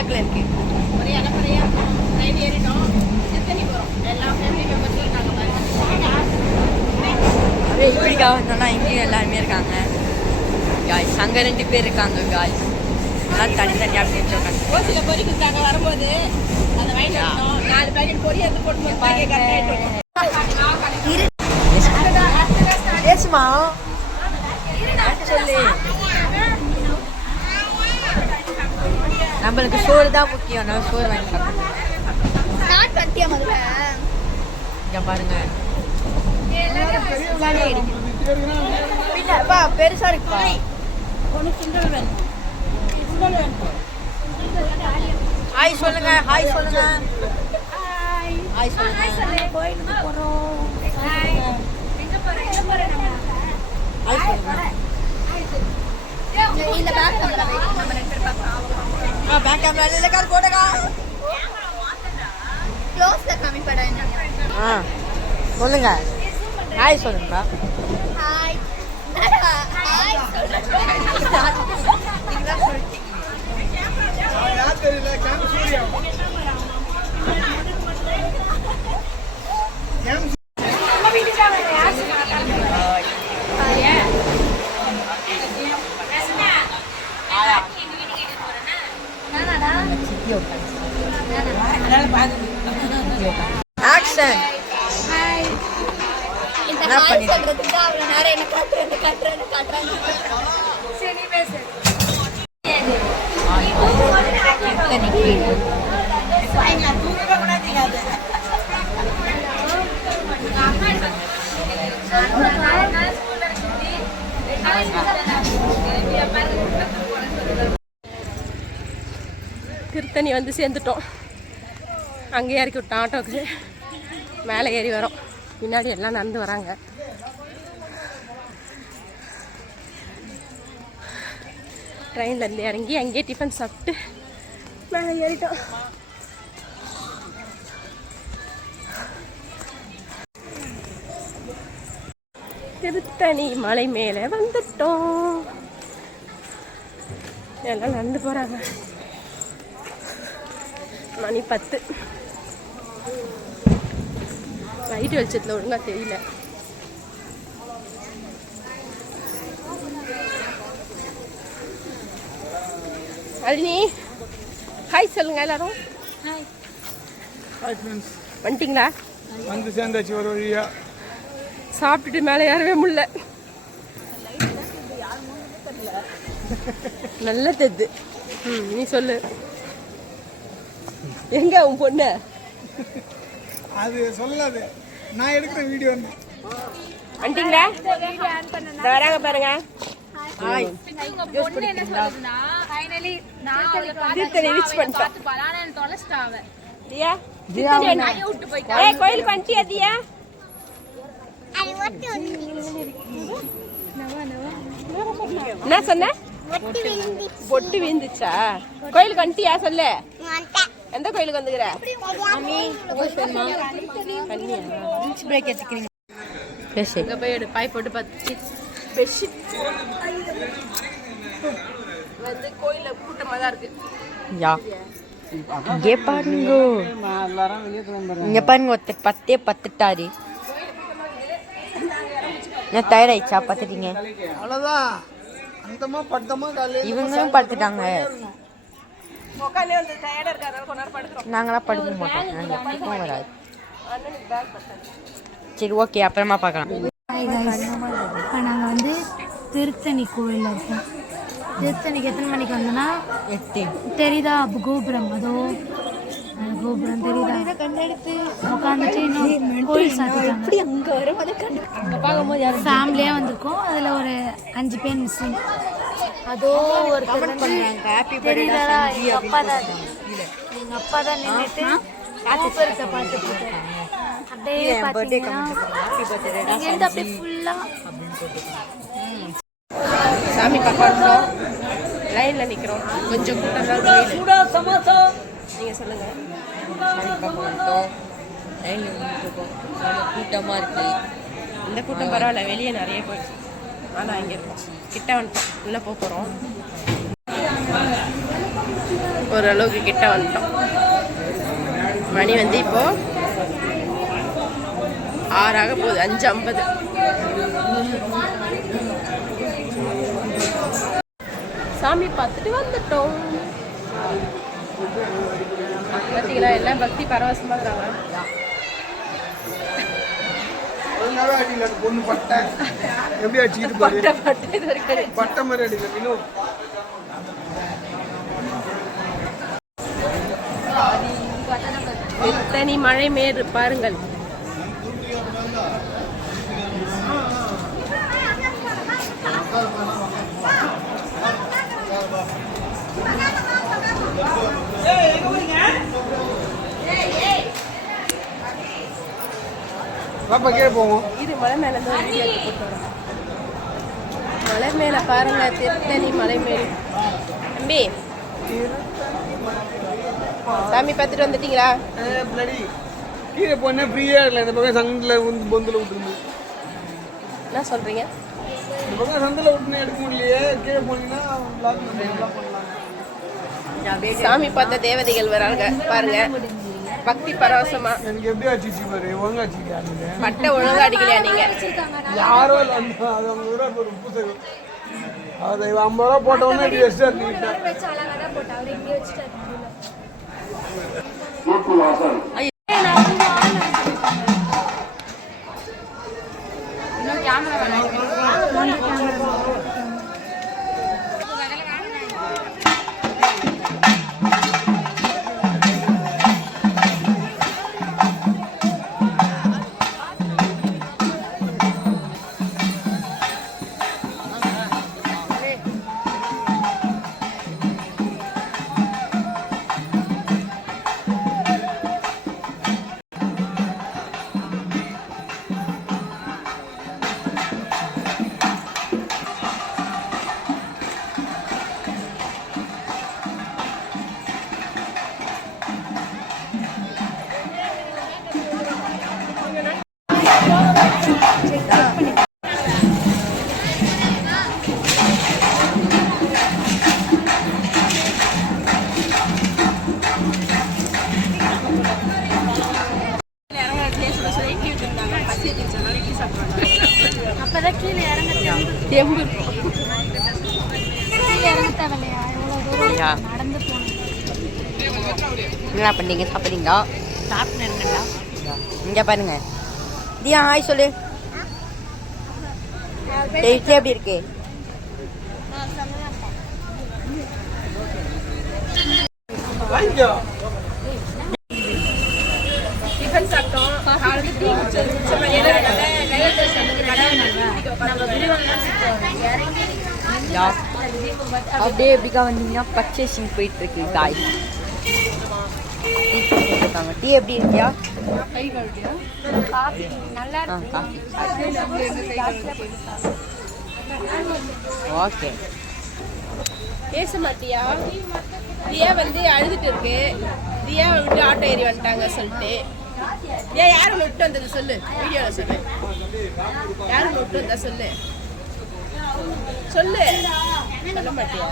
பேக்ல இருக்கு. ஒரு இலப்பறையா ட்ரெயின் ஏறிட்டோம். எத்தனை போகிறோம் எல்லா ஃபேமிலி மெம்பர்ஸும் இருக்காங்க பாருங்க. அதே இப்படிக்காக வந்தோம்னா இங்கேயும் எல்லாருமே இருக்காங்க காய்ஸ். அங்கே 2 பேர் இருக்காங்க காய்ஸ். அதெல்லாம் தனித்தனியாக அப்படின்னு சொல்கிறாங்க. ஓசியில் பொறி கொடுத்தாங்க வரும்போது அதை வாங்கிட்டு வந்தோம். 4 பேக்கெட் பொறி எடுத்து போட்டு ஏசுமா சொல்லு. நம்மளுக்கு சோறு தான் முக்கியம். நம்ம சோறு வாங்கி சாப்பிடுவோம். இங்க பாருங்க பெருசா இருக்குப்பா. ஹாய் சொல்லுங்க. ஹாய் சொல்லுங்க. ஹாய் சொல்லுங்க. கோயிலுக்கு போறோம். இந்த பேக் கேமரா நம்ம 2 பேர் பார்க்கலாம். பேக் கேமரா இல்ல கார் போடுங்க. க்ளோஸ்ல காமி படாங்க. சொல்லுங்க. ஹாய் சொல்லுங்க. ஹாய். ஹாய். நீங்க சொல்லுங்க. யார் தெரியல கேம் சூர்யா. கேம் ஆக்ஷன். ஹாய். இந்த ஹாய் சொல்றதுக்கு அவள நேரா என்ன காட்றேன்னு. சரி பேசு. ஃபைனலா தூங்கவே கூடாதீங்க அது. திருத்தணி வந்து சேர்ந்துட்டோம். அங்கே இறக்கி விட்டோம் ஆட்டோக்கு. மேலே ஏறி வரோம். பின்னாடி எல்லாம் நடந்து வராங்க. ட்ரெயின்லேருந்து இறங்கி அங்கேயே டிஃபன் சாப்பிட்டு மேலே ஏறிட்டோம். திருத்தணி மலை மேலே வந்துட்டோம். எல்லாம் நடந்து போகிறாங்க. மணி 10. லைட் வெளிச்சத்தில் ஒழுங்காக தெரியல. அழினி ஹாய் சொல்லுங்க எல்லாரும். Hi friends. வந்துட்டிங்களா? வந்து சேர்ந்தாச்சு ஒரு வழியா. சாப்பிட்டுட்டு மேலே ஏறவே முடியல. நல்ல தெது. நீ சொல்லு. எங்க உன் பொண்ணு? அது சொல்லாது. நான் எடுக்கிற வீடியோ. வந்துட்டீங்களா? வராங்க பாருங்க. ஹாய். பொண்ணு என்ன சொல்லுதுன்னா ஃபைனலி நான் அவளை திருத்தணி ரீச் பண்ணிட்டோம். பார்த்து பலானேன்னு தொலைச்சிட்டா அவ. தியா திருத்தணி விட்டு போயிட்டா. ஏய் கோயிலுக்கு வந்துட்டியா தியா? என்ன சொன்ன? பொட்டு வீந்துச்சா? கோயிலுக்கு வந்துட்டியா சொல்லு. எந்த கோயிலுக்கு வந்துக்கிற? இங்க போய் எடு. பாய் போட்டு பார்த்து பெட்ஷீட் வந்து கோயில கூட்டமாக தான் இருக்கு. யா இங்கே பாருங்க. இங்க பாருங்க ஒருத்தர் 10 பத்துட்டாரு. என்ன டயர்டாயிடுச்சா? பார்த்துட்டீங்க. அவ்வளோதான். அந்தமா பட்டமா காலையில் இவங்களும் படுத்துட்டாங்க. உட்காந்தே வந்து டயர்டாக இருக்காங்க. கொஞ்ச நேரம் படுக்கிறோம். நாங்களாம் படுக்க மாட்டோம். நாங்கள் தூக்கம் வராது. சரி ஓகே அப்புறமா பார்க்கலாம். இப்போ நாங்கள் வந்து திருத்தணி கோயிலில் இருக்கோம். திருத்தணிக்கு எத்தனை மணிக்கு வந்தோன்னா 8 தெரியுதா கோபுரம்? அதோ கோபுரம் தெரியுதா? உட்காந்துட்டு இன்னும் கோயில் சாத்திட்டாங்க. ஃபேமிலியாக வந்திருக்கோம். அதில் ஒரு 5 பேர் மிஸ்ஸிங். அதோ ஒரு தெரியுதா? எங்கள் அப்பா தான். எங்கள் அப்பா தான் நின்றுட்டு கோபுரத்தை பார்த்துட்டு இருக்காரு. அப்படியே பார்த்தீங்கன்னா இங்கேருந்து அப்படியே ஃபுல்லாக சாமி பார்க்கறோம். லைன்ல நிக்கிறோம். கொஞ்சம் கூட்டம் தான் கோயில். நீங்க சொல்லுங்க. சாமி பார்க்க வந்துட்டோம். லைனில் நின்றுருக்கோம். கூட்டமாக இருக்கு. இந்த கூட்டம் பரவாயில்ல. வெளியே நிறைய போயிடுச்சு. ஆனால் இங்கே இருக்கோம். கிட்ட வந்துட்டோம். உள்ளே போக போகிறோம். ஓரளவுக்கு கிட்ட வந்துட்டோம். மணி வந்து இப்போ 6 ஆக போகுது, 5:50. சாமி பார்த்துட்டு வந்துட்டோம். பார்த்தீங்களா, எல்லாம் பக்தி பரவசமாக இருக்கிறாங்க. ஒழுங்காவே அடிக்கல பொண்ணு பட்டை எப்படி அடிச்சுக்கிட்டு பாரு. பட்டை மாதிரி அடிக்கல இன்னும். எத்தனை மழை மேறு பாருங்கள். பாப்பா கீழே போவோம். இது மலை மேல இருந்து ஒரு வீடியோ எடுத்து போட்டு வரோம். மலை மேல பாருங்க, திருத்தணி மலை மேல. தம்பி சாமி பார்த்துட்டு வந்துட்டீங்களா? கீழே போனா ஃப்ரீயா இல்லை. இந்த பக்கம் சந்தில் பொந்தில் விட்டுருந்து. என்ன சொல்றீங்க? இந்த பக்கம் சந்தில் விட்டுன்னு எடுக்க முடியலையே. கீழே போனீங்கன்னா பண்ணலாம். சாமி பார்த்த தேவதைகள் வராங்க பாருங்க, பக்தி பரவசமா. எனக்கு எப்படி அடிச்சு பாரு, ஒழுங்கா அடிச்சுக்காங்க. பட்டை ஒழுங்கா அடிக்கலையா நீங்க? யாரோ இல்லை, அது 50 ரூபா ஒரு புத்தகம். அது 50 ரூபா போட்டோன்னே இப்படி எக்ஸ்ட்ரா இருந்துக்கிட்டேன். வச்சு அழகா தான் போட்டா அவர் இங்கே வச்சுட்டாரு. அப்பதான் கீழே இறங்க தெம்பு. கீழே இறங்க தேவையில்லையா? எவ்வளோ தூரம் நடந்து போகணும். என்ன பண்ணீங்க? சாப்பிட்றீங்களா? சாப்பிட்டு இருக்கா? இங்கே பாருங்க. தியா ஹாய் சொல்லு. டேஸ்ட் எப்படி இருக்கு? டிஃபன் சாப்பிட்டோம், காலையில் டீ குடிச்சோம். அப்படியே எப்படிக்கா வந்தீங்கன்னா பர்ச்சேசிங் போயிட்டு இருக்கு காய். டீ எப்படி இருக்கியா? காஃபி நல்லா காஃபி. ஓகே. பேச மாட்டியா? தியா வந்து அழுதுட்டு இருக்கு. தியாவை விட்டு ஆட்டோ ஏறி வந்துட்டாங்க சொல்லிட்டு. ஏன் யார் ஒன்று விட்டு வந்தது சொல்லு, வீடியோவில் சொல்லு. யார் ஒன்று விட்டு வந்தா சொல்லு, சொல்லு. சொல்ல மாட்டியா?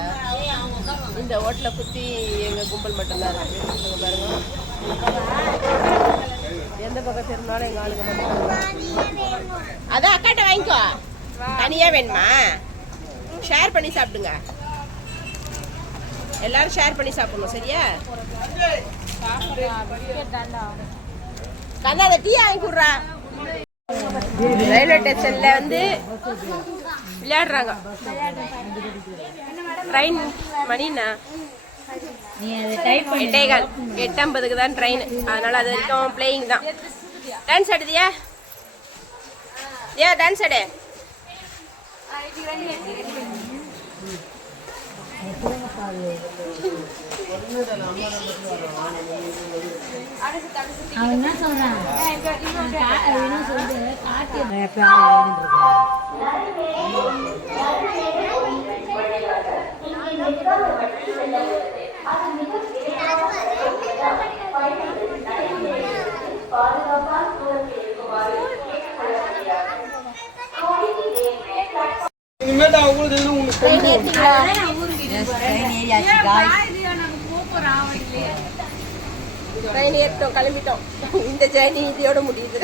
இந்த ஹோட்டலை குத்தி எங்கள் கும்பல் மட்டும்தான் இருக்கு. அங்கே பாருங்க, எந்த பக்கம் திரும்பினாலும் எங்கள் ஆளுங்க மட்டும். அதான் அக்காட்ட வாங்கிக்கோ. தனியாக வேணுமா? ஷேர் பண்ணி சாப்பிடுங்க. எல்லாரும் ஷேர் பண்ணி சாப்பிடணும், சரியா? கண்ணா அந்த டீ வாங்கி கொடுறா. ரயில்வே ஸ்டேஷன்ல வந்து விளையாடுறாங்க. ட்ரெயின் மணினா 8:50 தான் ட்ரெயின். அதனால அது வரைக்கும் பிளேயிங் தான். டான்ஸ் ஆடுதியா? ஏன் டான்ஸ் ஆடு? அவன் என்ன சொல்றான்? இனிமேட்டு அவங்களுக்கு ட்ரெயின் ஏறியாச்சு காய். ட்ரெயின் ஏறிட்டோம், கிளம்பிட்டோம். இந்த ஜேர்னி இதோட முடியுது.